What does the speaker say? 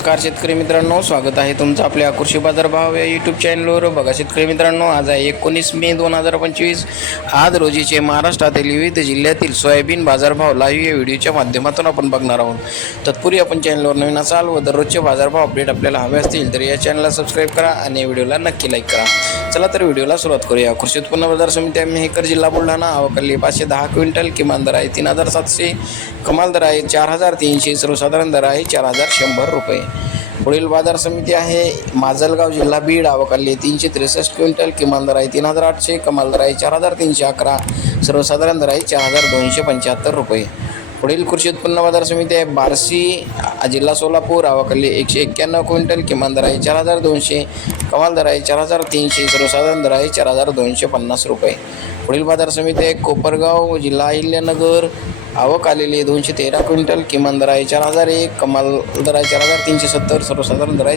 नमस्कार शेतकरी मित्रांनो स्वागत आहे तुमचं आपल्या कृषी बाजार भाव या यूट्यूब चॅनलवर बघा शेतकरी मित्रांनो आज आहे एकोणीस मे दोन हजार पंचवीस. आज रोजीचे महाराष्ट्रातील विविध जिल्ह्यातील सोयाबीन बाजारभाव लाईव्ह या व्हिडिओच्या माध्यमातून आपण बघणार आहोत. तत्पूर्वी आपण चॅनलवर नवीन असाल व दररोजचे बाजारभाव अपडेट आपल्याला हवे असतील तर या चॅनलला सबस्क्राईब करा आणि या व्हिडिओला नक्की लाईक करा. चला तर व्हिडिओला सुरुवात करूया. कृषी उत्पन्न बाजार समिती मेहकर जिल्हा बुलढाणा. अवकाली पाचशे दहा क्विंटल किमान दर आहे तीन हजार सातशे. कमाल दर आहे चार हजार तीनशे सर्वसाधारण दर आहे चार हजार शंभर रुपये. पुढील बाजार समिती आहे. माजलगाव जिल्हा बीड आवकाली तीनशे त्रेसष्ट क्विंटल किमान दर आहे तीन हजार आठशे कमाल दर आहे चार हजार तीनशे अकरा सर्वसाधारण दर आहे चार हजार दोनशे पंच्याहत्तर रुपये. पुढील कृषी उत्पन्न बाजार समिती आहे. बार्शी जिल्हा सोलापूर आवकाली एकशे एक्क्याण्णव क्विंटल किमान दर आहे चार हजार दोनशे कमाल दर आहे चार हजार तीनशे सर्वसाधारण दर आहे चार हजार दोनशे पन्नास रुपये. पुढील बाजार समिती आहे कोपरगाव जिल्हा अहिल्यानगर. आवक आलेली दोनशे तेरा क्विंटल किमान दर आहे चार हजार एक कमाल दर आहे चार हजार तीनशे सत्तर सर्वसाधारण दर आहे